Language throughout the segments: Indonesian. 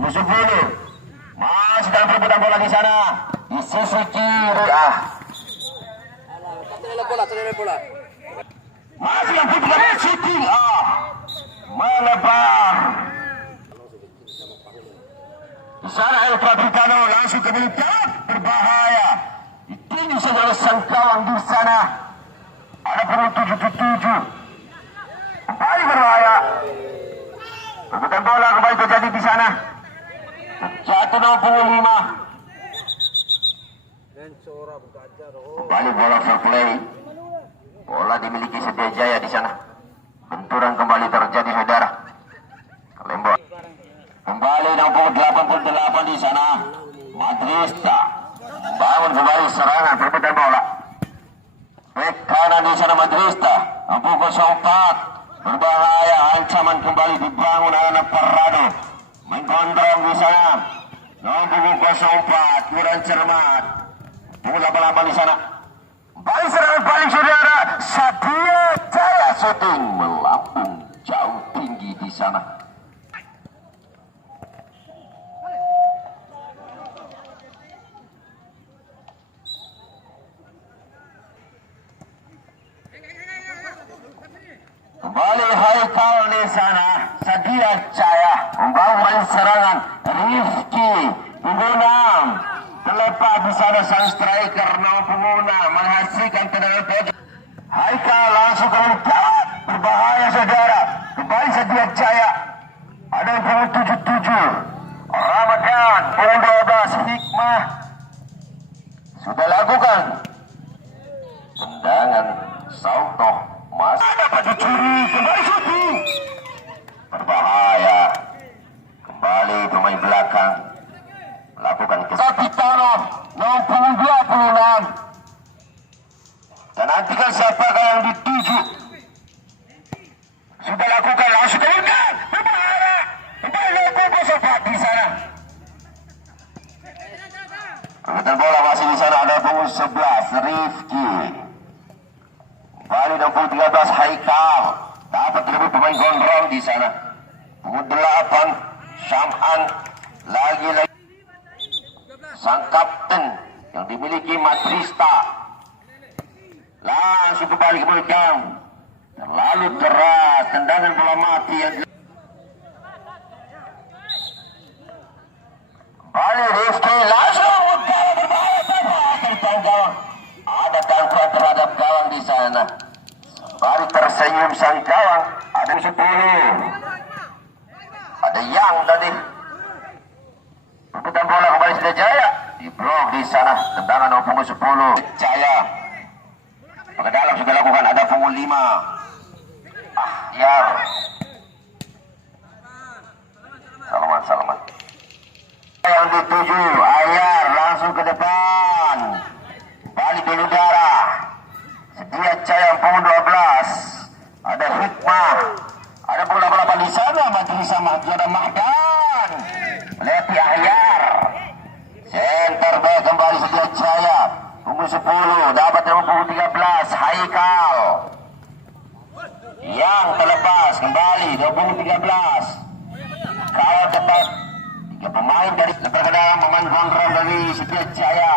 musuh dulu. Masih dalam perebutan bola di sana. Di sisi kiri. Bola. Masih yang putih dari City. Melebar. Di sana El Fabricano langsung ke milik berbahaya. Ditinju saja oleh sang kawan di sana. Ada perlu 7-7. Kembali berbahaya. Perebutan bola kembali terjadi di sana. Jatuh 25. Kembali bola fair play. Bola dimiliki Setia Jaya di sana. Benturan kembali terjadi saudara. Lembor. Kembali 88 di sana. Madrista bangun kembali serangan perebutan bola. Bek kanan di sana Madrista. 04 berbahaya, ancaman kembali dibangun anak Parado. Menggontrong di sana. Nomor 04 kurang cermat. Pukul 88 di sana. Balik serangan balik saudara. Setia Jaya syuting melambung jauh tinggi di sana. Kembali Haikal di sana. Setia Jaya membangun serangan. Rifki pukul 6. Terlepas di sana sang striker Nampunguna menghasilkan tendangan pojok. Haikal langsung ke gawat. Berbahaya saudara. Kembali Setia Jaya. Ada yang perlu 77. Ramadan pukul 12. Hikmah sudah lakukan tendangan Sautoh. Masih dapat dicuri. Kembali syuting. Berbahaya. Kembali pemain belakang lakukan Kapitano nomor 26. Dan nantikan siapa yang dituju. Sudah lakukan langsung keluarkan. Berbahaya. Kembali Kosopat di sana. Perebutan bola masih di sana. Ada punggung 11 Rifki. Kembali 13 Haikal. Dapat direbut pemain gondrong di sana. Punggung 8 Syamhan. Lagi sang kapten yang dimiliki Madrista. Langsung kembali ke belakang. Terlalu keras tendangan bola mati yang kembali Rifki langsung berbahaya. Ada tangkuan terhadap gawang di sana. Baru tersenyum sang gawang. Ada 10. Ada yang tadi. Perebutan bola kembali Setia Jaya. Di blok di sana. Tendangan nomor punggung 10. Jaya. Ke dalam sudah lakukan. Ada punggung 5. Ahyar. Salaman. Yang dituju. Ahyar langsung ke depan. Balik ke udara. Setia Jaya punggung 12. Ada Hikmah. Ada punggung 88 di sana. Madrisa Mahjana Mahdan. Leti Ahyar. Center back kembali Setia Jaya. Punggung 10. Dapat nomor punggung 13. Haikal. Yang terlepas kembali. Punggung 13. Kalau tepat. 3 pemain dari lepas ke dalam. Pemain kontrol dari Setia Jaya.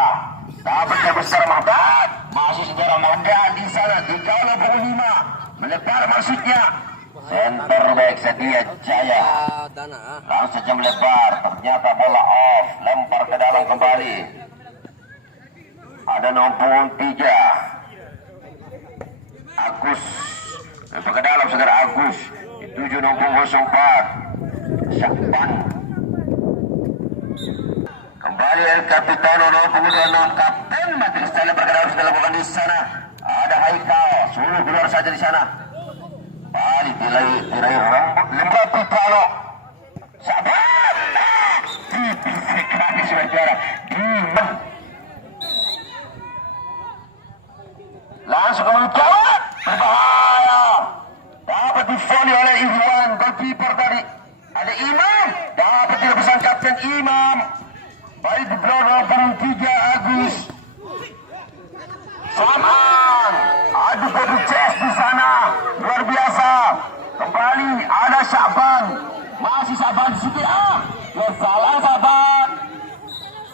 Dapat terbesar Mahdan. Masih Setia Mahdan di sana. Dikawal punggung 5. Melebar maksudnya. Center back Setia Jaya. Langsung saja melebar. Ternyata bola off. Lempar ke dalam kembali. Ada nomor 3 Agus. Lempar ke dalam saudara Agus. Dituju nomor 04 Syakban. Kembali El Capitano nomor 26 Kapten Madrista. Lempar ke dalam sudah lakukan di sana. Ada Haikal. Suruh keluar saja di sana. Balik tirai rambut lembab Pitalo. Sabar. Sekali saudara. Langsung ke gawang. Berbahaya. Dapat di-volley oleh Iwan. Goalkeeper tadi. Ada Imam. Dapat dilepasan Kapten Imam. Baik di blok nomor 3 Agus. Saman. Adu body chest di sana. Luar biasa. Kembali ada Syakban. Masih Syakban di sini. Salah sahabat.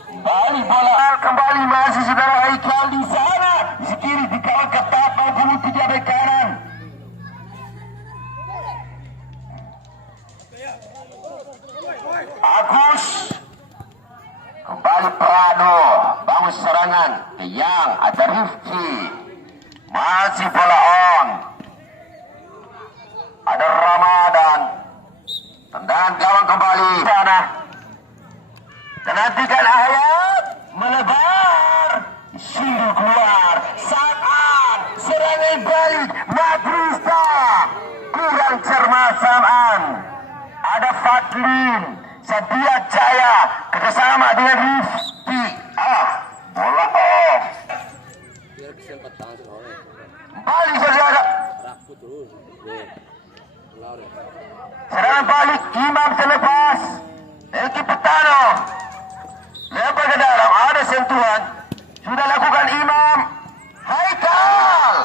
Kembali bola kembali masih saudara Haikal di sana. Di kiri dikawal ketat maupun tidak bek kanan. Agus kembali Prado bangun serangan ke Yang ada Rifki masih bola on. Ada Ramadan tendangan gawang kembali sana. Nantikan ayat melebar sindu keluar Sam'an serangan balik Madrista kurang cermat Sam'an. Ada Fadlin Sedia Jaya kerjasama dengan Rifki bola off balik saudara serangan balik Imam selepas Elki Petano lempar ke dalam, ada sentuhan sudah lakukan Imam Haikal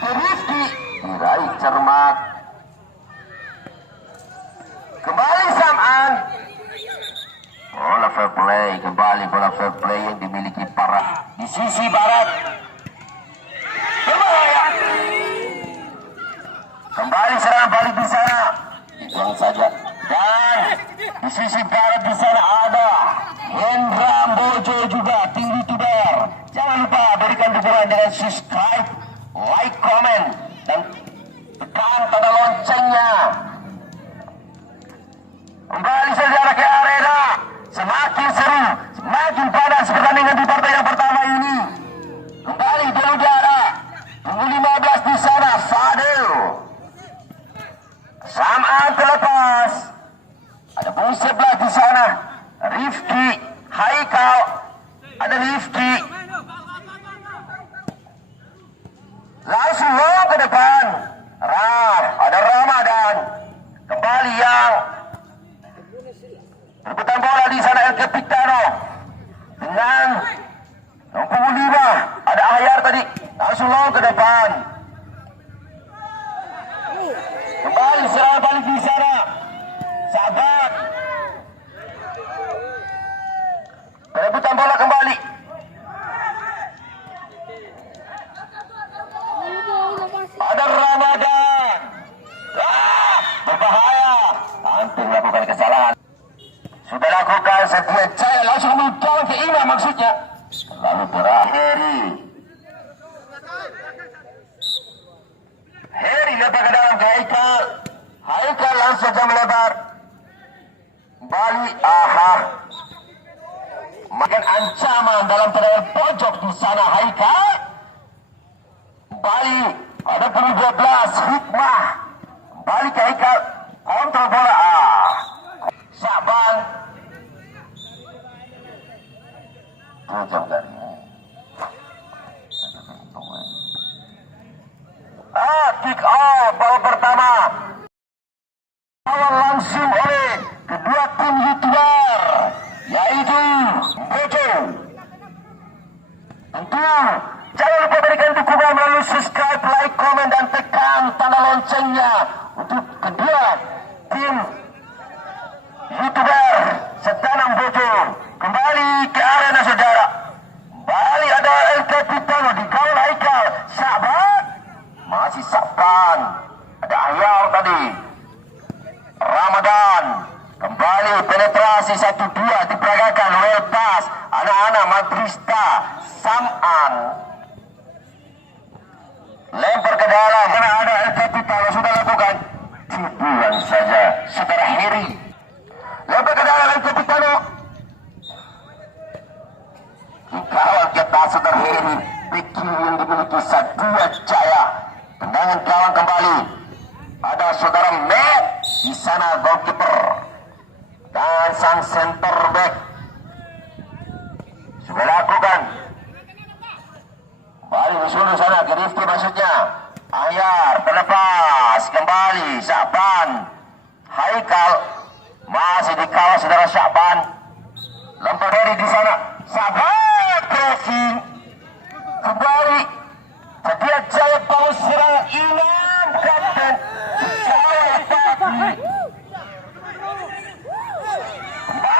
Rifki diraih cermat kembali Sam'an. Bola fair play kembali, bola fair play yang dimiliki para di sisi barat berbahaya. Kembali serangan balik di sana dibuang saja dan di sisi barat di sana ada Hendra Bojo juga tinggi tuber. Jangan lupa berikan dukungan dengan subscribe, like, comment dan tekan tanda loncengnya. Kembali saudara ke arena, semakin seru, semakin panas pertandingan di partai yang pertama ini. Kembali di udara, tunggu 15 di sana Fadil. Sam'an terlepas. Ada pun sebelah di sana Rifki Haikal, ada Rifki langsung long ke depan. Ada Ramadan kembali Yang rebutan bola di sana El Capitano dengan nomor 5 ada Ahyar tadi langsung long ke depan. Kembali serangan balik di sana sahabat. Perebutan bola kembali. Ada Ramadan. Berbahaya. Hampir melakukan kesalahan. Sudah lakukan Sedia Jaya langsung menjauh ke Imam maksudnya. Lalu berakhir. Heri lebar ke dalam ke Haikal. Haikal langsung saja melebar. Kembali makan ancaman dalam tendangan pojok di sana Haikal. Kembali ada penuh 12 Hikmah. Kembali ke Haikal. Kontrol bola Syakban. Jauh dari kick off bal pertama. Awal langsung oleh kedua tim YouTuber yaitu Bojo. Tentu jangan lupa berikan dukungan melalui subscribe, like, komen dan tekan tanda loncengnya untuk kedua tim YouTuber Setanam Bojo. Kembali ke arena saudara. Kembali ada El Capitano di kawal Haikal. Sahabat masih Sam'an. Ada Ahyar tadi. Ramadan kembali penetrasi 1-2 diperagakan well pass anak-anak Madrista. Sam'an lempar ke dalam karena ada El Capitano sudah lakukan cipuan saja saudara Heri. Lempar ke dalam El Capitano dikawal kita saudara Heri. Pikir yang dimiliki Sedia Jaya. Tendangan gawang kembali. Ada saudara Matt di sana goalkeeper dan sang center back sudah lakukan. Kembali disuruh sana ke Rifki maksudnya. Ahyar terlepas kembali Syakban. Haikal masih dikawal saudara Syakban. Lempar dari di sana. Sahabat crossing kembali. Sedia Jaya bawa serangan Imam kapten. Kembali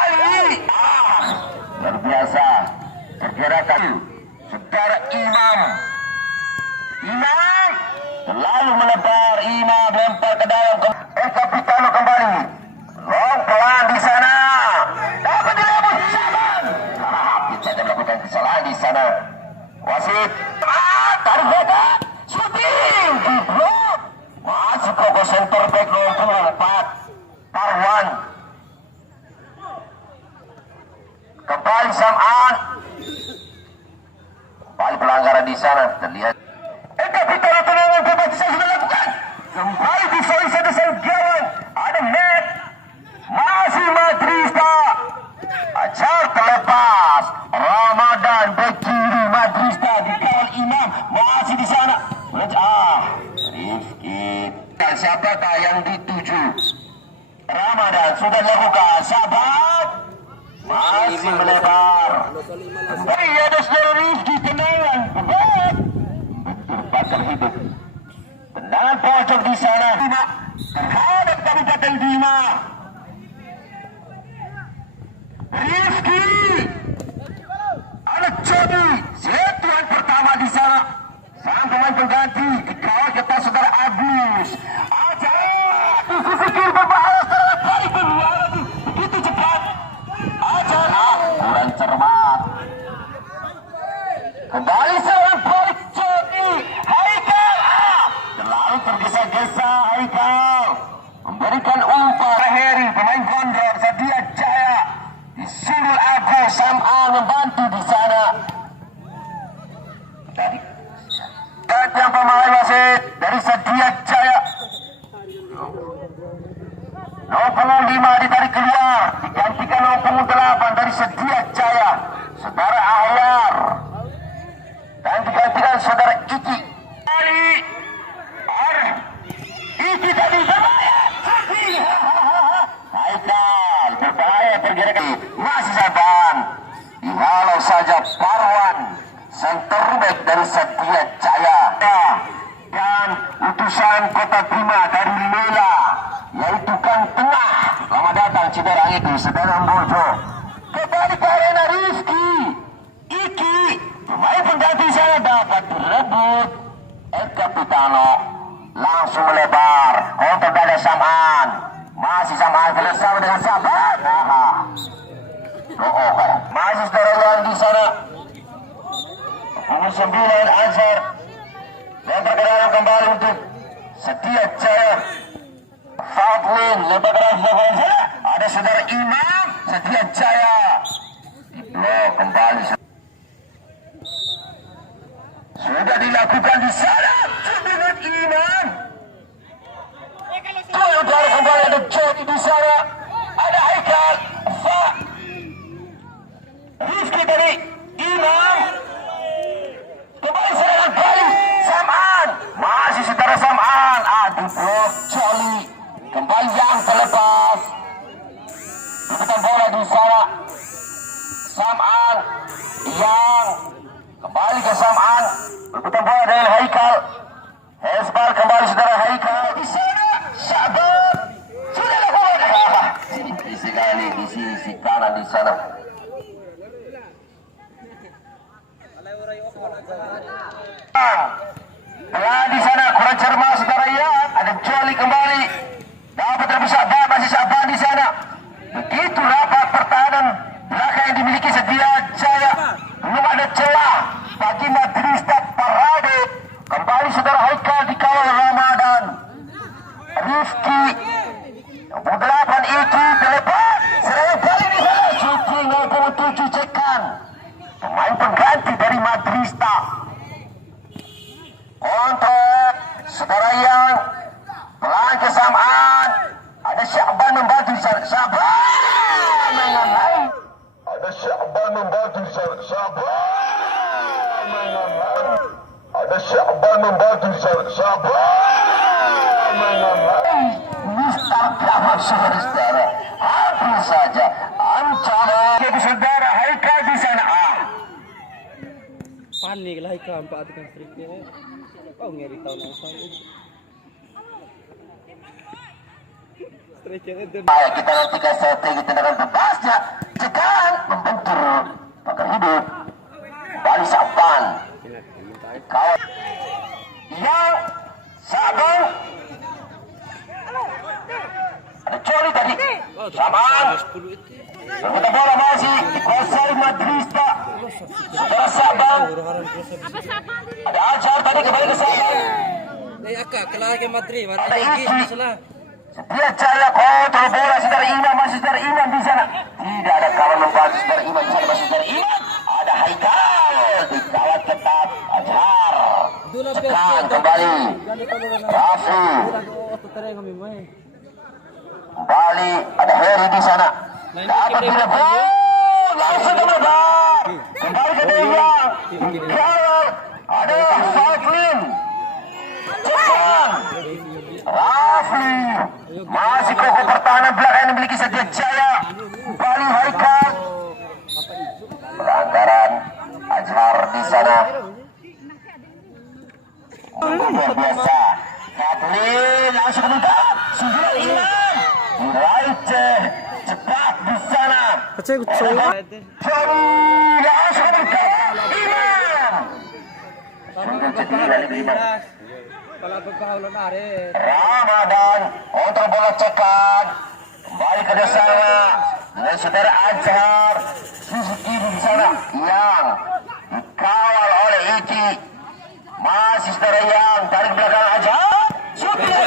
wasit. Tarik beda. Shooting. Di blok. Masih Koko center back nomor 4. Parwan. Kembali Sam'an. Kembali pelanggaran di sana. Terlihat. Kapiten tendangan bebas sudah lakukan. Kembali di Faisal Gawang. Ada net. Masih Madrista. Acar terlepas. Ramadan bek kiri Madrista dikawal Imam. Masih di sana. Rifki. Siapakah yang dituju? Ramadan sudah dilakukan. Sahabat. Masih melebar. Ada saudara Rifki tendangan. Bakal hidup. Tendangan pojok di sana. Terhadap Kabupaten Bima. Rifki. Anak Cobi. Sentuhan pertama di sana. Sang pemain pengganti. Dikawal kepada saudara Agus. Ajar. Di sisi kiri berbahaya. Balik kedua lagi. Begitu cepat. Ajar. Kurang cermat. Kembali seorang balik Cobi. Haikal. Terlalu tergesa-gesa Haikal. Memberikan umpan Heri. Pemain Gondor. Sadia Jaya. Disuruh Agus. Sam'an membantu di sana. Dari yang pemain wasit dari Sadia Jaya. 25 ditarik keluar. Digantikan 28 dari Sadia Jaya. Saudara Ahyar. Dan digantikan saudara Iki. Iki tadi berbahaya. Haikal berbahaya pergerakan. Masih Saban. Dihalau saja Parwan. Center back dari Sadia Jaya. Dan utusan Kota Bima dari Lela. Yaitu kan tengah. Lama datang Ciberang itu sedang Bojo. Kembali ke arena Rifki. Iki. Pemain pengganti saya dapat direbut. El Capitano langsung melebar. Konter dari Sam'an. Masih Sam'an bersama dengan sahabat. Masih saudara yang di sana. Nomor 9 Azhar. Dan pergerakan kembali untuk Sadia Jaya. Fadlin. Lebar ke sana. Ada saudara Imam. Sadia Jaya. Di blok kembali. Sudah dilakukan di sana. Dengan Imam. Tuan dari kembali ada Jody di sana. Ada Haikal. Rifki tadi. Imam. Kembali serangan balik. Sam'an. Masih saudara Sam'an. Aduh blok Jolly. Kembali yang terlepas. Ikutan bola di sana. Sam'an. Yang. Kembali ke Sam'an. Berputar bola dari Haikal. Hesbal kembali saudara Haikal. Di sana. Sabar. Sudah lakukan. Sedikit sekali di sisi kanan di sana. Pelan di sana kurang cermat saudara ya. Ada Jolly kembali. Dapat terpisah masih Sabar di sana. Begitu rapat pertahanan belakang yang dimiliki Sadia Jaya. Belum ada celah bagi Madrista Parade. Kembali saudara Haikal dikawal Ramadan. Rifki. Yang 8 Iki terlepas. Serangan balik di sana. Shooting 0.7 cekan. Pemain pengganti dari Madrista. Kontrol saudara yang pelan ke Sam'an. Ada Syahban membantu Syahban mengenai. Ada Syahban membantu Syahban mengenai. Ada Syahban membantu Syahban mengenai. Mister Gawang saudara. Hampir saja ancaman. Jadi saudara Haikal di sana. Panik lah Haikal empat dengan striknya. Oh ngeri tahun yang sama. Baik, kita nantikan strategi tendangan bebasnya. Cekan membentur pagar hidup. Bali Sampan. Kawan yang Sabang. Ada Jolly tadi. Saman. Berputar bola masih dikuasai Madrista. Saudara Sabang. Ada Ajar tadi kembali ke Sabang. Akak kelagi Madrid, Ada lagi Iki. salah. Setia Jaya kontrol bola saudara Imam, masih saudara Imam di sana. Tidak ada kawan membantu saudara Imam di sana, masih saudara Imam. Ada Haikal dikawal ketat Ajar. Cekan kembali. Rafi. Kembali ada Heri di sana. Dapat tidak langsung ke belakang. Kembali ke Deyang. Dikawal. Ada Fadlin. Cekan. Rafli masih kokoh pertahanan belakang yang dimiliki Setia Jaya. Kembali Haikal. Pelanggaran Azhar di sana. Luar biasa. Fadlin langsung ke belakang. Sudah Imam. Diraih cepat di sana. Jadi langsung ke belakang. Imam. Sudah jadi dari Imam. Ramadan kontrol bola cekan kembali ke sana dan saudara Azhar sisi kiri di sana yang dikawal oleh Iki, masih saudara yang tarik belakang Azhar Syukur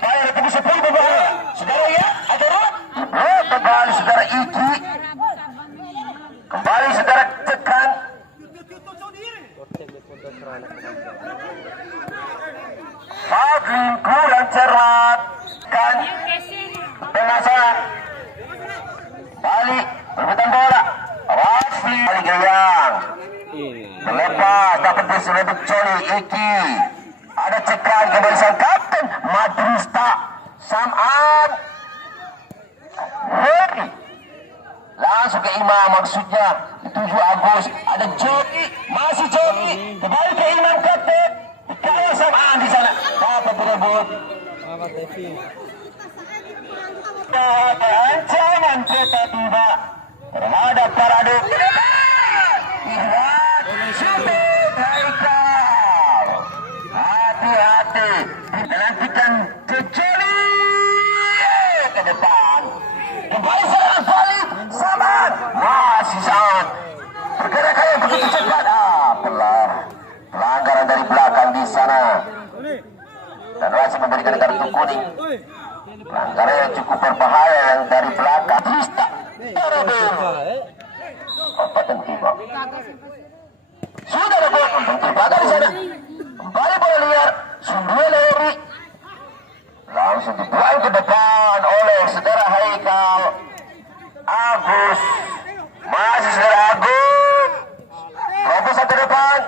Bayar tunggu 10 berbahaya saudara ya ada kembali saudara Iki, kembali saudara cekan Fadlin kurang cermat kan tengah sana balik perebutan bola Rafli balik Gayang melepas dapat berselebut Coli Iki, ada cekan kembali sang kapten Madrista Sam'an Heri langsung ke Imam, maksudnya 7 Agus ada Joki, masih Joki kembali ke Imam kapten dikawal Sam'an di sana dapat berebut ancaman kereta tiba terhadap Parado Ihrat Syuting Haikal, hati-hati menantikan Cecoli ke depan. Kembali serangan balik Samad masih sangat pergerakan yang begitu cepat. Pelanggaran dari belakang di sana dan masih memberikan kartu kuning. Pelanggaran yang cukup berbahaya yang dari belakang. Trista Kabupaten Tiba sudah ada bola terbakar di sana. Kembali bola liar Sunduel Heri langsung dibuang ke depan oleh saudara Haikal. Agus masih saudara Agus teropos ke depan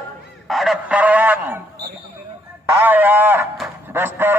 ada Parwan ayah Mister